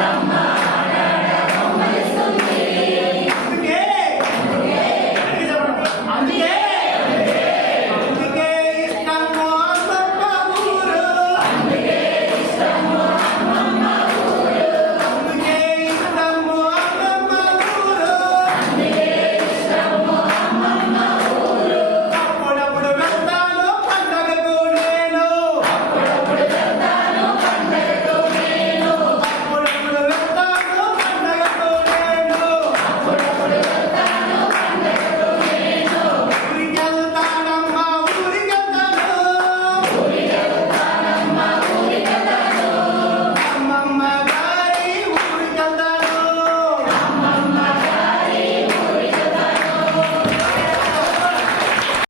Brahma